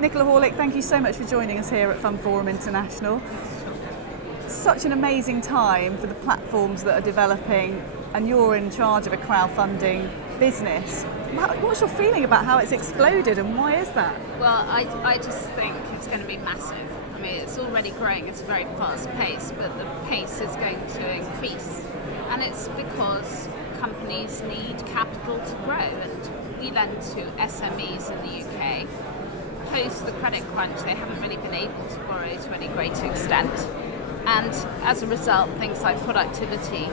Nicola Horlick, thank you so much for joining us here at FundForum International. Such an amazing time for the platforms that are developing, and you're in charge of a crowdfunding business. What's your feeling about how it's exploded, and why is that? Well, I just think it's going to be massive. I mean, it's already growing, it's very fast paced, but the pace is going to increase. And it's because companies need capital to grow, and we lend to SMEs in the UK. Post the credit crunch, they haven't really been able to borrow to any greater extent. And as a result, things like productivity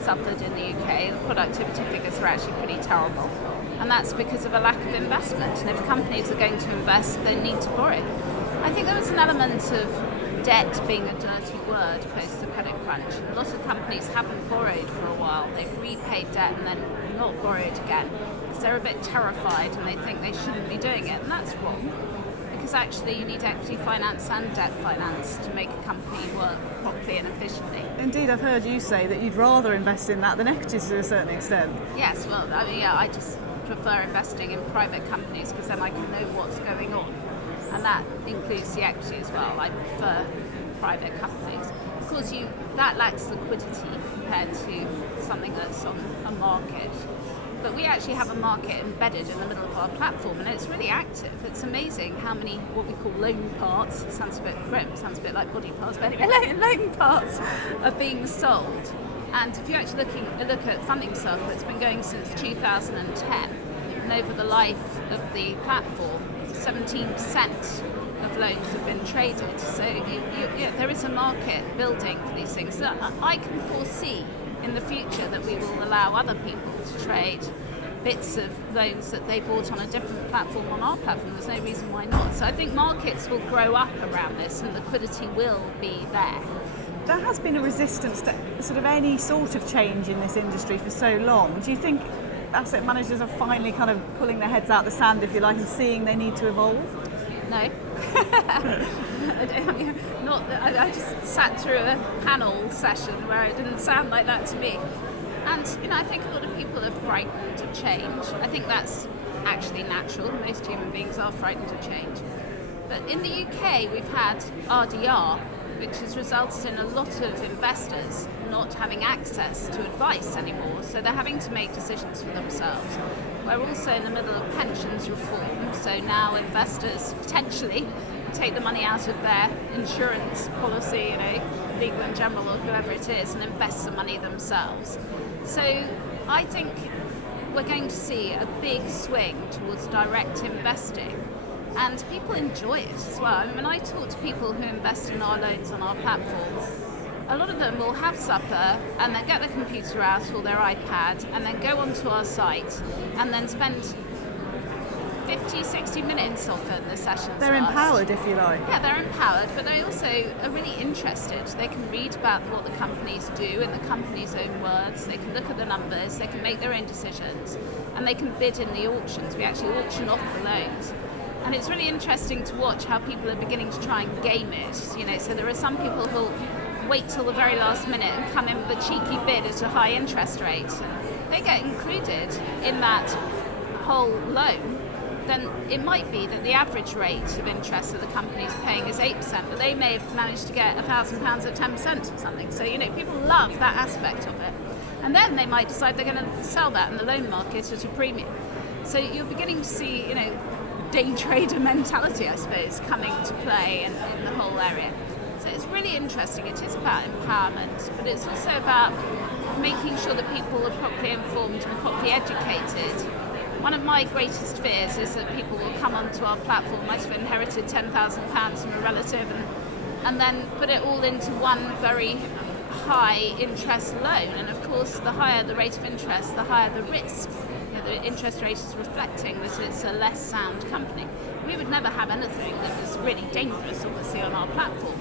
suffered in the UK. The productivity figures are actually pretty terrible. And that's because of a lack of investment. And if companies are going to invest, they need to borrow. I think there was an element of debt being a dirty word post the credit crunch. A lot of companies haven't borrowed for a while. They've repaid debt and then not borrowed again because they're a bit terrified and they think they shouldn't be doing it. And that's wrong, because actually you need equity finance and debt finance to make a company work properly and efficiently. Indeed, I've heard you say that you'd rather invest in that than equities to a certain extent. Yes, well, I mean, I just prefer investing in private companies because then I can know what's going on. And that includes the equity as well. I prefer private companies. Of course, that lacks liquidity compared to something that's on a market. But we actually have a market embedded in the middle of our platform, and it's really active. It's amazing how many what we call loan parts, it sounds a bit grim, sounds a bit like body parts, but anyway, loan parts are being sold. And if you actually look at funding circle, it's been going since 2010, and over the life of the platform, 17% of loans have been traded. So there is a market building for these things. So I can foresee in the future that we will allow other people to trade bits of loans that they bought on a different platform on our platform. There's no reason why not. So I think markets will grow up around this and liquidity will be there. There has been a resistance to sort of any sort of change in this industry for so long. Do you think asset managers are finally kind of pulling their heads out the sand, if you like, and seeing they need to evolve? No. I just sat through a panel session where it didn't sound like that to me. And I think a lot of people are frightened of change. I think that's actually natural. Most human beings are frightened of change. But in the UK, we've had RDR, which has resulted in a lot of investors not having access to advice anymore. So they're having to make decisions for themselves. We're also in the middle of pensions reform. So now investors potentially take the money out of their insurance policy, Legal and General or whoever it is, and invest the money themselves. So I think we're going to see a big swing towards direct investing. And people enjoy it as well. I mean, when I talk to people who invest in our loans on our platform, a lot of them will have supper and then get their computer out or their iPad and then go onto our site and then spend 50, 60 minutes often the sessions. They're empowered, if you like. Yeah, they're empowered, but they also are really interested. They can read about what the companies do in the company's own words. They can look at the numbers, they can make their own decisions, and they can bid in the auctions. We actually auction off the loans. And it's really interesting to watch how people are beginning to try and game it. So there are some people who'll wait till the very last minute and come in with a cheeky bid at a high interest rate. And they get included in that whole loan. Then it might be that the average rate of interest that the company's paying is 8%, but they may have managed to get £1,000 at 10% or something. So people love that aspect of it. And then they might decide they're going to sell that in the loan market at a premium. So you're beginning to see, day trader mentality, I suppose, coming to play in the whole area. So it's really interesting. It is about empowerment, but it's also about making sure that people are properly informed and properly educated. One of my greatest fears is that people will come onto our platform, might have inherited £10,000 from a relative and then put it all into one very high interest loan. And of course, the higher the rate of interest, the higher the risk. The interest rate is reflecting that it's a less sound company. We would never have anything that was really dangerous, obviously, on our platform.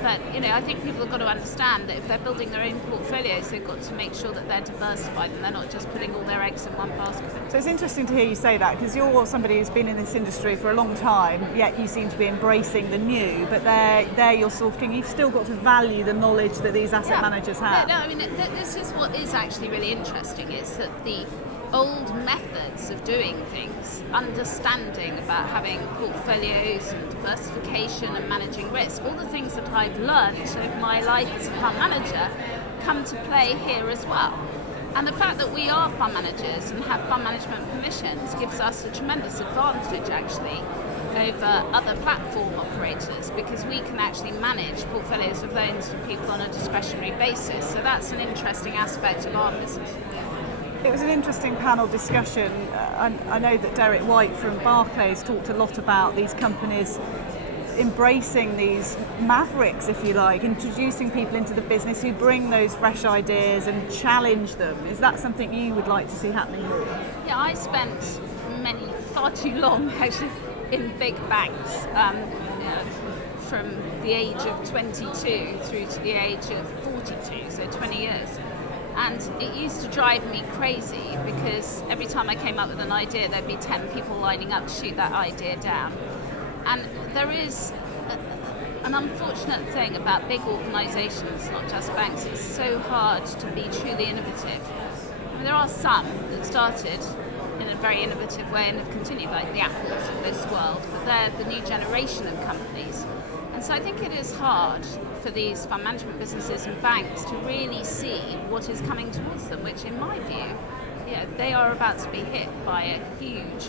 But, I think people have got to understand that if they're building their own portfolios, they've got to make sure that they're diversified and they're not just putting all their eggs in one basket. So it's interesting to hear you say that, because you're somebody who's been in this industry for a long time, yet you seem to be embracing the new, but there you're talking, you've still got to value the knowledge that these asset managers have. No, I mean, this is what is actually really interesting, is that the old methods of doing things, understanding about having portfolios and diversification and managing risk, all the things that I've learned over my life as a fund manager come to play here as well. And the fact that we are fund managers and have fund management permissions gives us a tremendous advantage actually over other platform operators, because we can actually manage portfolios of loans for people on a discretionary basis. So that's an interesting aspect of our business. It was an interesting panel discussion. I know that Derek White from Barclays talked a lot about these companies embracing these Mavericks, if you like, introducing people into the business who bring those fresh ideas and challenge them. Is that something you would like to see happening more? Yeah, I spent far too long actually in big banks, from the age of 22 through to the age of 42, so 20 years. And it used to drive me crazy because every time I came up with an idea, there'd be 10 people lining up to shoot that idea down. And there is an unfortunate thing about big organisations, not just banks. It's so hard to be truly innovative. I mean, there are some that started in a very innovative way and have continued, like the Apples of this world, but they're the new generation of companies. And so I think it is hard for these fund management businesses and banks to really see what is coming towards them, which in my view, they are about to be hit by a huge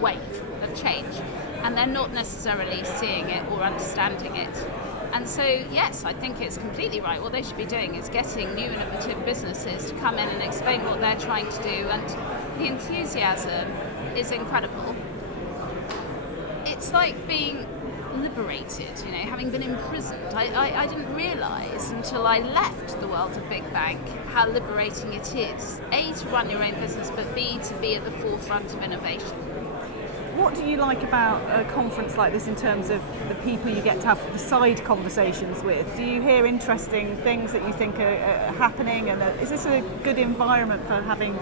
wave of change, and they're not necessarily seeing it or understanding it. And so, yes, I think it's completely right. What they should be doing is getting new innovative businesses to come in and explain what they're trying to do, and the enthusiasm is incredible. It's like being liberated, having been imprisoned. I didn't realise until I left the world of big bank how liberating it is, A, to run your own business, but B, to be at the forefront of innovation. What do you like about a conference like this in terms of the people you get to have the side conversations with? Do you hear interesting things that you think are happening, and is this a good environment for having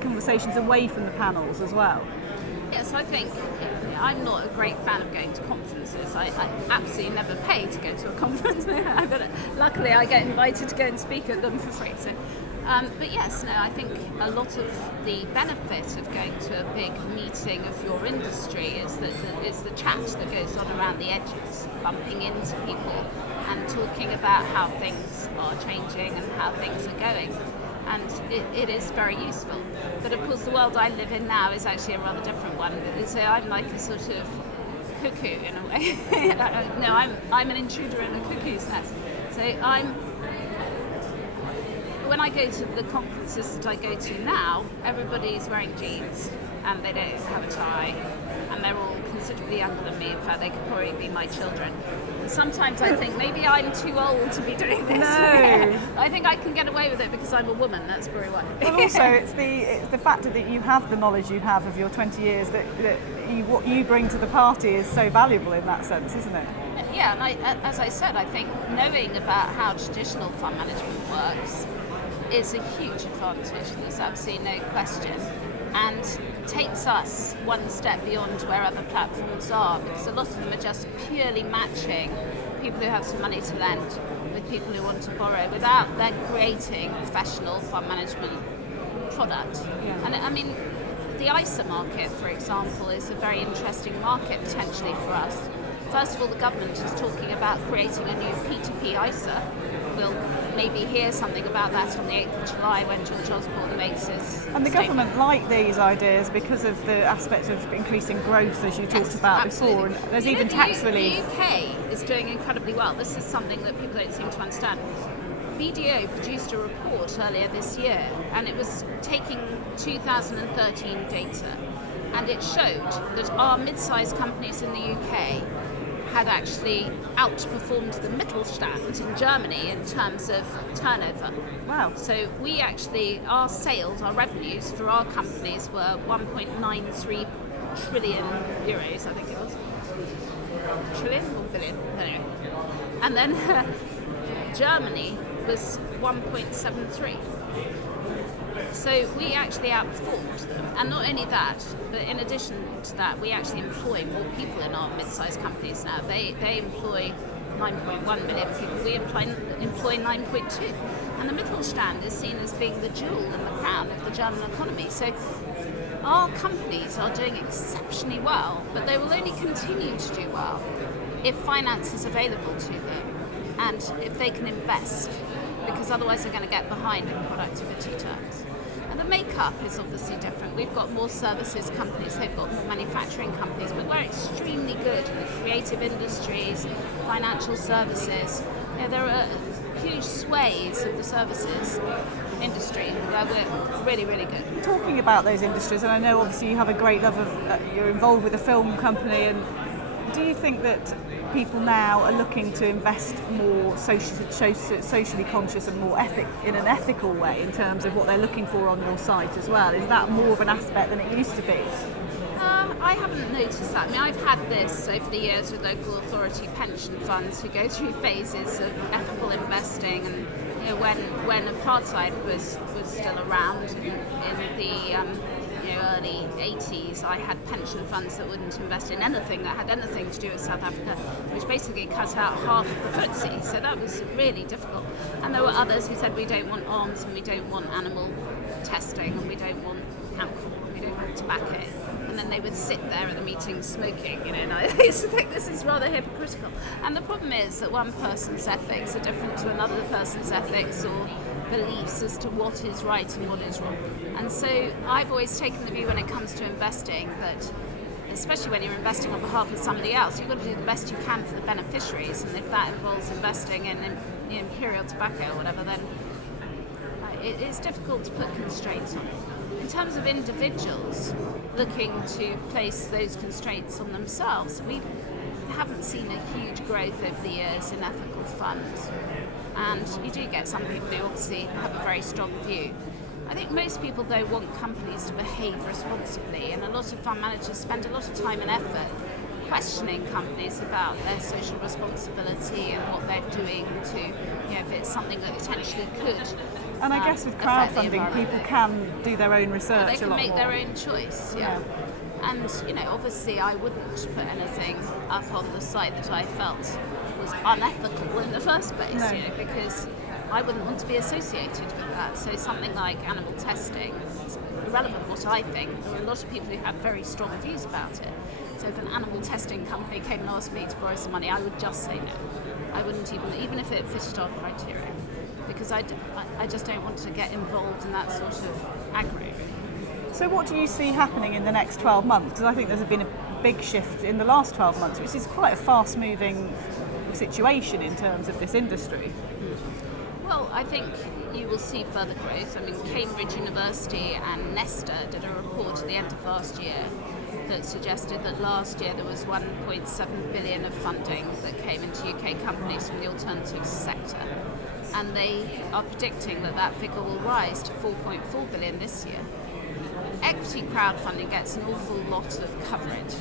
conversations away from the panels as well? Yes, I think I'm not a great fan of going to conferences. I absolutely never pay to go to a conference. But luckily I get invited to go and speak at them for free. So, but yes, I think a lot of the benefit of going to a big meeting of your industry is the chat that goes on around the edges, bumping into people and talking about how things are changing and how things are going. And it is very useful. But of course the world I live in now is actually a rather different one. So I'm like a sort of cuckoo in a way. No, I'm an intruder in a cuckoo's nest. So when I go to the conferences that I go to now, everybody's wearing jeans and they don't have a tie, and they're all considerably younger than me. In fact, they could probably be my children. And sometimes I think maybe I'm too old to be doing this. No. I think I can get away with it because I'm a woman. That's very why. But also, it's the fact that you have the knowledge you have of your 20 years that what you bring to the party is so valuable in that sense, isn't it? Yeah, and as I said, I think knowing about how traditional fund management works is a huge advantage. There's absolutely no question. And takes us one step beyond where other platforms are, because a lot of them are just purely matching people who have some money to lend with people who want to borrow without then creating a professional fund management product. Yeah. And I mean, the ISA market, for example, is a very interesting market potentially for us. First of all, the government is talking about creating a new P2P ISA. We'll maybe hear something about that on the 8th of July when George Osborne makes his And the statement. government like these ideas because of the aspect of increasing growth, as you talked about absolutely. before. And there's even tax relief. The UK is doing incredibly well. This is something that people don't seem to understand. BDO produced a report earlier this year, and it was taking 2013 data, and it showed that our mid-sized companies in the UK had actually outperformed the Mittelstand in Germany in terms of turnover. Wow. So we actually, our sales, our revenues for our companies were 1.93 trillion euros, I think it was. Trillion or billion? Anyway. And then Germany was 1.73. So we actually outperformed them. And not only that, but in addition to that, we actually employ more people in our mid-sized companies now. They employ 9.1 million people. We employ 9.2. And the Mittelstand is seen as being the jewel in the crown of the German economy. So our companies are doing exceptionally well, but they will only continue to do well if finance is available to them and if they can invest, because otherwise they're going to get behind in productivity terms. And the makeup is obviously different. We've got more services companies, they've got more manufacturing companies, but we're extremely good in the creative industries, financial services. There are huge swathes of the services industry where we're really, really good. Talking about those industries, and I know obviously you have a great love of, you're involved with a film company, and do you think that people now are looking to invest more socially conscious and more in an ethical way in terms of what they're looking for on your site as well? Is that more of an aspect than it used to be? I haven't noticed that. I mean, I've had this over the years with local authority pension funds who go through phases of ethical investing, and when apartheid was still around in the early 80s, I had pension funds that wouldn't invest in anything that had anything to do with South Africa, which basically cut out half of the FTSE, so that was really difficult. And there were others who said we don't want arms and we don't want animal testing and we don't want alcohol and we don't want tobacco. And then they would sit there at the meetings smoking, and I used to think this is rather hypocritical. And the problem is that one person's ethics are different to another person's ethics or beliefs as to what is right and what is wrong. And so I've always taken the view when it comes to investing that, especially when you're investing on behalf of somebody else, you've got to do the best you can for the beneficiaries, and if that involves investing in imperial tobacco or whatever, then it's difficult to put constraints on it. In terms of individuals looking to place those constraints on themselves, we haven't seen a huge growth over the years in ethical funds. And you do get some people who obviously have a very strong view. I think most people, though, want companies to behave responsibly, and a lot of fund managers spend a lot of time and effort questioning companies about their social responsibility and what they're doing to, if it's something that potentially could. And I guess with crowdfunding, people can do their own research. They can make more. their own choice, yeah. And obviously, I wouldn't put anything up on the site that I felt was unethical in the first place, because I wouldn't want to be associated with that. So something like animal testing is irrelevant what I think. There are a lot of people who have very strong views about it. So if an animal testing company came and asked me to borrow some money, I would just say no. I wouldn't even if it fitted our criteria, because I just don't want to get involved in that sort of aggro. So what do you see happening in the next 12 months? Because I think there's been a big shift in the last 12 months, which is quite a fast-moving situation in terms of this industry. Well, I think you will see further growth. I mean, Cambridge University and Nesta did a report at the end of last year that suggested that last year there was 1.7 billion of funding that came into UK companies from the alternatives sector. And they are predicting that figure will rise to 4.4 billion this year. Equity crowdfunding gets an awful lot of coverage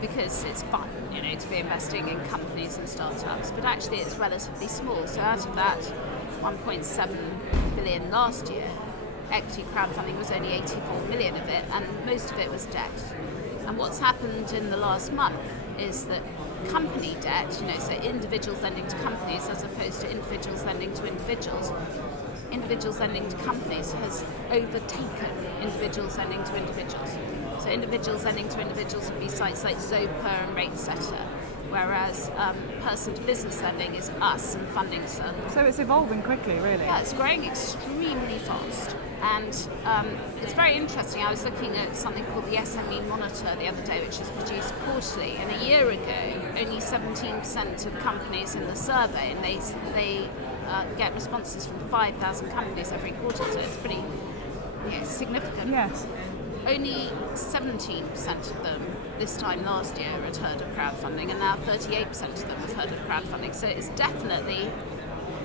because it's fun, to be investing in companies and startups, but actually it's relatively small. So out of that 1.7 billion last year, equity crowdfunding was only 84 million of it, and most of it was debt. And what's happened in the last month is that company debt, so individuals lending to companies as opposed to individuals lending to individuals lending to companies has overtaken individuals lending to individuals. So individuals lending to individuals would be sites like Zopa and RateSetter, whereas person-to-business lending is us and Funding Sun. So it's evolving quickly, really. Yeah, it's growing extremely fast. And it's very interesting. I was looking at something called the SME Monitor the other day, which is produced quarterly. And a year ago, only 17% of companies in the survey, and they get responses from 5,000 companies every quarter, so it's pretty significant. Yes. Only 17% of them this time last year had heard of crowdfunding, and now 38% of them have heard of crowdfunding. So it's definitely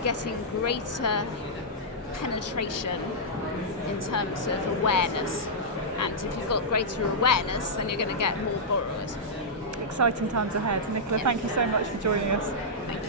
getting greater penetration in terms of awareness. And if you've got greater awareness, then you're going to get more borrowers. Exciting times ahead. Nicola, thank you so much for joining us. Thank you.